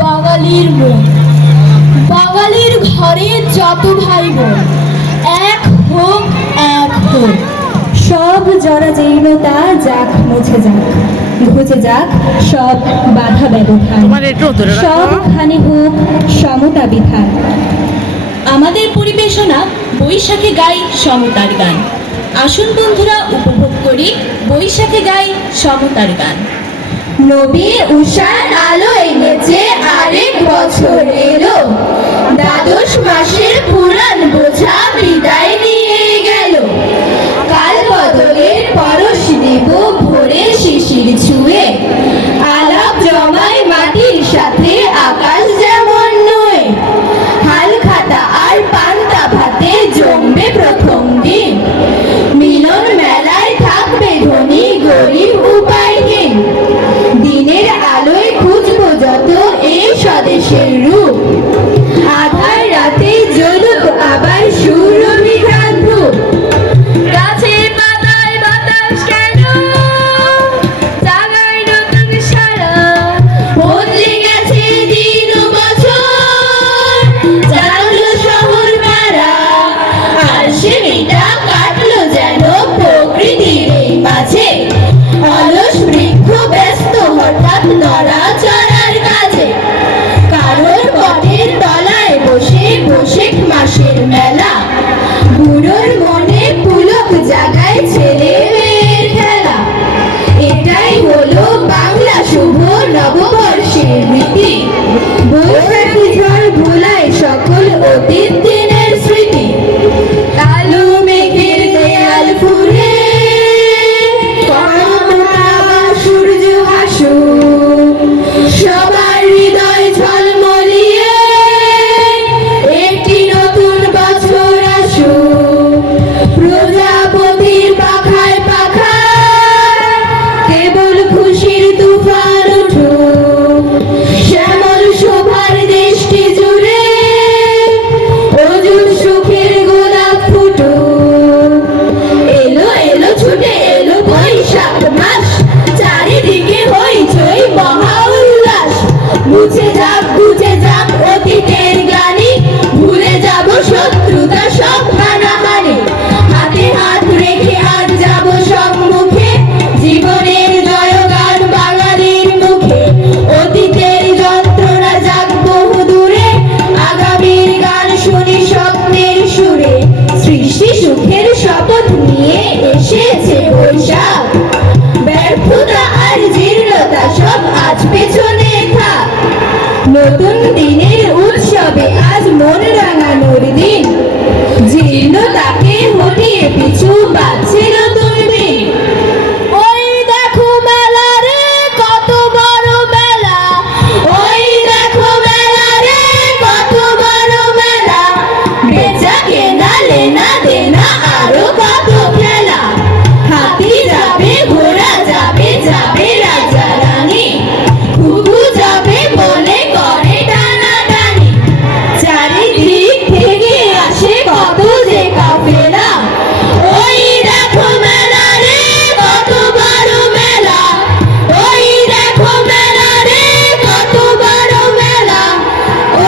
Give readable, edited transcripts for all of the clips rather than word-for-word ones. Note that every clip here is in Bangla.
বাঙালির মন। বাঙালির ঘরে যত ভাই বোন, এক হোক এক হোক। সব জরাজীর্ণতা যাক মুছে যাক, ঘুচে যাক সব বাধা ব্যবধান, সবখানে হোক সমতা বিধান। আমাদের পরিবেশনা বৈশাখে গাই সমতার গান। আসুন বন্ধুরা, উপভোগ করি বৈশাখে গাই সমতার গান। নবী উষার আলো এনেছে আরেক বছর এলো, দ্বাদশ মাসের পুরাণ বোঝা বিদায় নিয়ে গেল। কাল বদলের পরশ দেব ভোরে শিশির ছুঁয়ে, আলাপ জমায় মাটির সাথে আকাশ যেমন নয়। হাল খাতা আর পান্তা ভাতে জমবে প্রথম দিন, মিলন মেলায় থাকবে ধনী গরিব উপায়হীন। দিনের আলোয় খুঁজবো যত এই স্বদেশের রূপ, আধার রাতে জ্বলুক আবার সুরভিঘাত ধূপ। গাছের পাতায় বাতাস কেন জাগায় নতুন সারা, বদলে গেছে দিন ও বছর, জানলো শহর পাড়া। আর সেটা কাটলো যেন প্রকৃতির এই মাঝে, অলস বৃক্ষ ব্যস্ত হঠাৎ নড়াচড়ার কাজে। কারোর পথের তলায় বসে বৈশাখ মাসের মেলা, বুড়োর মনে পুলক জাগায় ছেলে মেয়ের খেলা। এটাই হলো বাংলা শুভ নববর্ষের রীতি, বৈশাখী ঝড় ভোলায় সকল অতীত দিনের স্মৃতি। কালো মেঘের দেয়াল ফুরে সূর্য হাসু, সবার হৃদয় ঝলমলিয়ে একটি নতুন বছর আসু। প্রজাপতির পাখায় পাখায় কেবল খুশির তুফান উঠুক, শ্যামল শোভার দেশটি জুড়ে অজুর সুখের গোলাপ ফুটুক। এলো এলো ছুটে এলো বৈশাখ মাস, চারিদিকে হইচই মহা উল্লাস। মুছে যাক বুঝে যাক অতীতের গ্লানি, ভুলে যাব শত্রুতা সব হানাহানি। হাতে হাত রেখে আজ যাব সম্মুখে, জীবনের জয়গান বাঙালির মুখে। অতীতের যন্ত্রণা যাক বহু দূরে, আগামীর গান শুনি স্বপ্নের সুরে। সৃষ্টি সুখের শপথ নিয়ে এসেছে বৈশাখ, ব্যর্থতা আর জীর্ণতা সব আজ পেছনে থাক। নতুন দিনের উৎসবে আজ মন রাঙানোর দিন, জীর্ণতাকে হটিয়ে পিছু বাঁচছে নতুন দিন। ওই দেখো মেলা রে কত বড় মেলা, ওই দেখো মেলা রে কত বড় মেলা। বেচা কেনা লেনা দেনা আরো কত খেলা, হাতি যাবে ঘোড়া যাবে যাবে রাজা রানী, ঘুঘু যাবে বলে করে টানাটানি। চারিদিক থেকে আসে কত যে কাফেলা, ওই দেখো মেলা রে কত বড় মেলা, ওই দেখো মেলা রে কত বড় মেলা,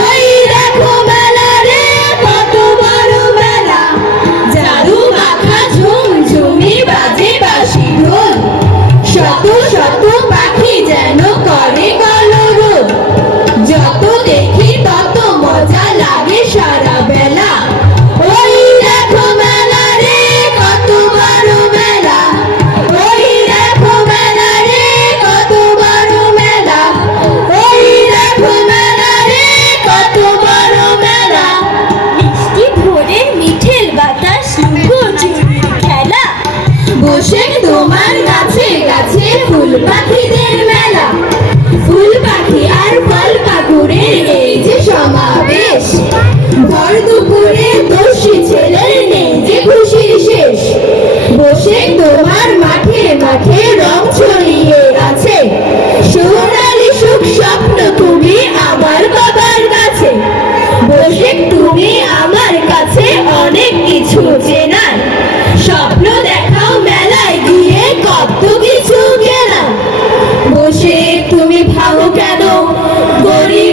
ওই দেখো মেলা রে কত বড় মেলা। জাদু মাখা ঝুমঝুমি বাজে বাঁশি ঢোল, শত শত পাখি যেন করে কলরব। যত দেখি তত মজা লাগে সারা বেলা, ওই দেখো মেলা রে কত বড় মেলা, ওই দেখো মেলা রে কত বড় মেলা, ওই দেখো মেলা রে কত বড় মেলা। মিষ্টি ভোরের মিঠেল বাতাস লুকোচুরির খেলা, বৈশাখ তোমার গাছে গাছে ফুল পাখিদের মেলা। ফুল পাখি আর ফল পাকুড়ের এই যে সমাবেশ, ভর দুপুরে দস্যি ছেলের নেই যে খুশির শেষ। বৈশাখ তোমার মাঠে মাঠে রং ছড়িয়ে আছে, সোনালি সুখ স্বপ্ন তুমি আমার বাবার কাছে। বৈশাখ তুমি আমার কাছে অনেক কিছু চেনার, স্বপ্ন দেখাও মেলায় গিয়ে কত কিছু কেনা। বৈশাখ তুমি ভাবো কেন গরিব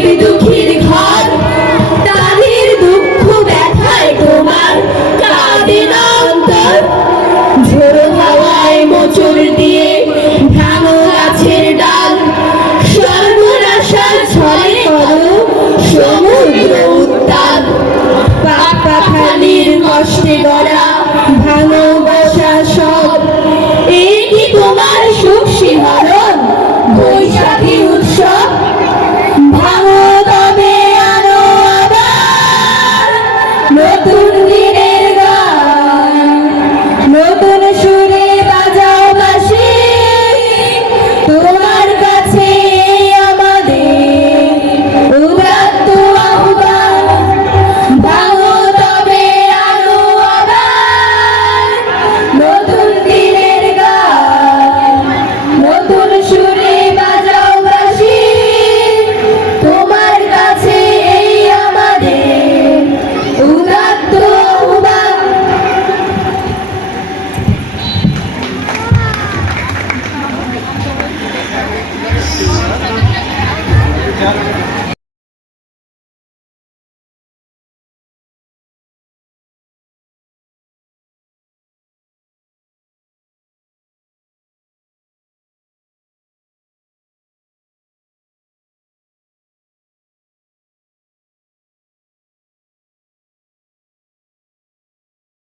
কষ্টে গড়া ভাঙো বসা সব, এ কি তোমার সুখ শিহরণ?